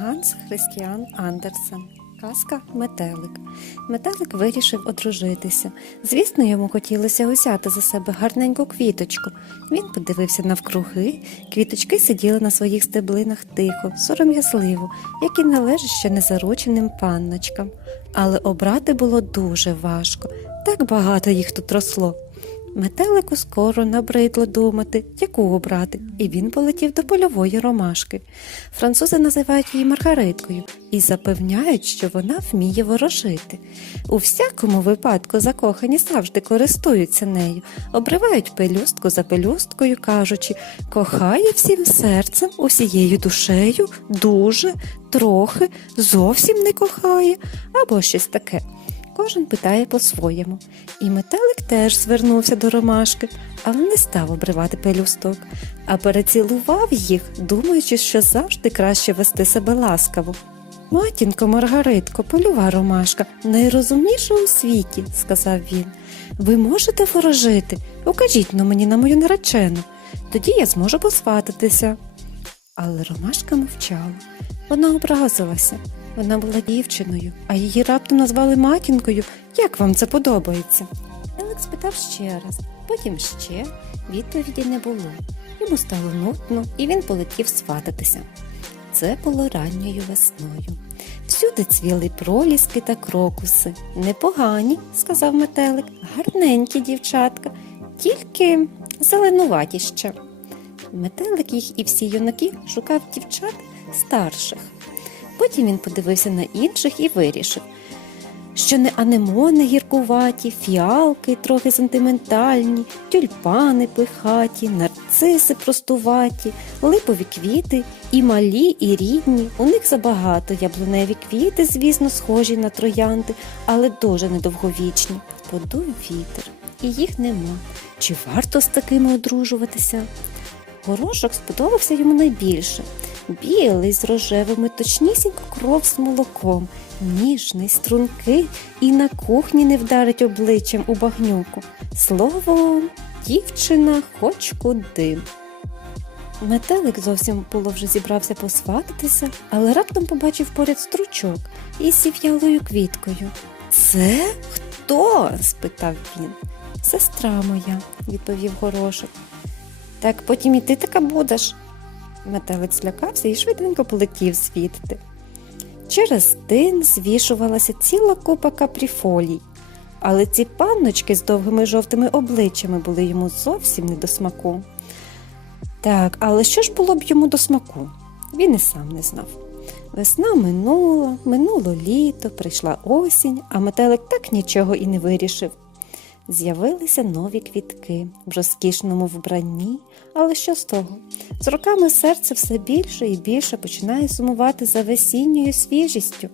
Ганс Христіан Андерсен. Казка Метелик. Метелик вирішив одружитися. Звісно, йому хотілося узяти за себе гарненьку квіточку. Він подивився навкруги. Квіточки сиділи на своїх стеблинах тихо, сором'язливо, як і належить ще незарученим панночкам. Але обрати було дуже важко. Так багато їх тут росло. Метелику скоро набридло думати, яку обрати, і він полетів до польової ромашки. Французи називають її Маргариткою і запевняють, що вона вміє ворожити. У всякому випадку закохані завжди користуються нею, обривають пелюстку за пелюсткою, кажучи, кохає всім серцем, усією душею, дуже, трохи, зовсім не кохає, або щось таке. Кожен питає по-своєму. І метелик теж звернувся до ромашки, але не став обривати пелюсток, а перецілував їх, думаючи, що завжди краще вести себе ласкаво. Матінко Маргаритко, польова ромашка, найрозумніша у світі, сказав він. Ви можете ворожити? Укажіть но мені на мою наречену, тоді я зможу посвататися. Але ромашка мовчала. Вона образилася. Вона була дівчиною, а її раптом назвали матінкою. Як вам це подобається? Елек спитав ще раз, потім ще відповіді не було. Йому стало нудно, і він полетів свататися. Це було ранньою весною. Всюди цвіли проліски та крокуси. Непогані, сказав метелик, гарненькі дівчатка, тільки зеленуваті ще. Метелик їх і всі юнаки шукав дівчат старших. Потім він подивився на інших і вирішив, що не анемони гіркуваті, фіалки трохи сентиментальні, тюльпани пихаті, нарциси простуваті, липові квіти і малі, і рідні. У них забагато яблуневі квіти, звісно, схожі на троянди, але дуже недовговічні. Подув вітер, і їх нема. Чи варто з такими одружуватися? Горошок сподобався йому найбільше. Білий з рожевими, точнісінько кров з молоком, ніжний, стрункий і на кухні не вдарить обличчям у багнюку. Словом, дівчина хоч куди. Метелик зовсім було вже зібрався посвататися, але раптом побачив поряд стручок із сів'ялою квіткою. Це хто? спитав він. Сестра моя, відповів горошок. Так потім і ти така будеш. Метелик злякався і швиденько полетів звідти. Через дин звішувалася ціла купа капріфолій, але ці панночки з довгими жовтими обличчями були йому зовсім не до смаку. Так, але що ж було б йому до смаку? Він і сам не знав. Весна минула, минуло літо, прийшла осінь, а метелик так нічого і не вирішив. З'явилися нові квітки в розкішному вбранні, але що з того? З роками серце все більше і більше починає сумувати за весінньою свіжістю,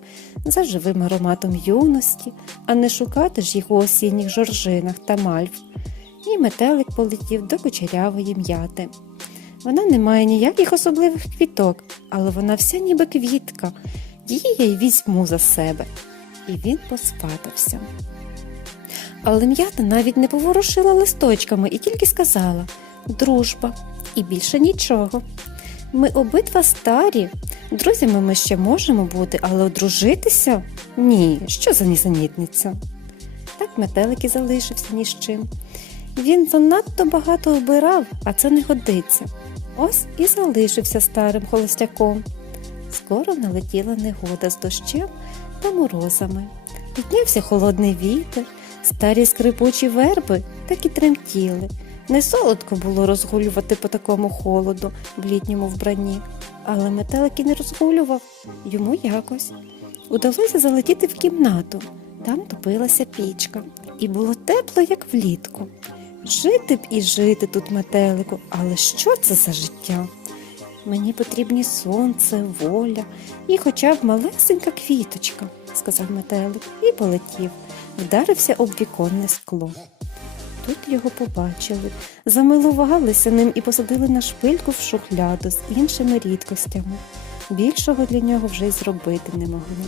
за живим ароматом юності, а не шукати ж їх у осінніх жоржинах та мальв. І метелик полетів до кучерявої м'яти. Вона не має ніяких особливих квіток, але вона вся ніби квітка. Її я й візьму за себе. І він посватався. Але м'ята навіть не поворушила листочками і тільки сказала дружба і більше нічого. Ми обидва старі. Друзями ми ще можемо бути, але одружитися? Ні, що за нісенітниця. Так метелик і залишився ні з чим. Він занадто багато обирав, а це не годиться. Ось і залишився старим холостяком. Скоро налетіла негода з дощем та морозами. Піднявся холодний вітер, старі скрипучі верби так і тремтіли. Не солодко було розгулювати по такому холоду в літньому вбранні, але метелик і не розгулював йому якось. Удалося залетіти в кімнату. Там топилася пічка, і було тепло, як влітку. Жити б і жити тут метелику, але що це за життя? Мені потрібні сонце, воля і хоча б малесенька квіточка, сказав метелик і полетів, вдарився об віконне скло. Тут його побачили, замилувалися ним і посадили на шпильку в шухляду з іншими рідкостями. Більшого для нього вже й зробити не могли.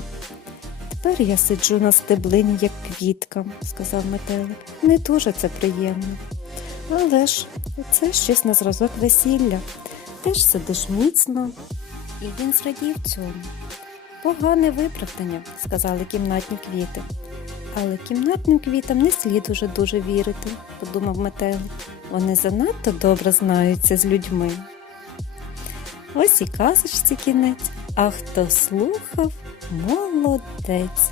Тепер я сиджу на стеблині, як квітка, сказав метелик. Не дуже це приємно. Але ж це щось на зразок весілля. Ти ж сидиш міцно, і він зрадів цьому. Погане виправдання, сказали кімнатні квіти. Але кімнатним квітам не слід уже дуже вірити, подумав метелик. Вони занадто добре знаються з людьми. Ось і казочці кінець, а хто слухав, молодець.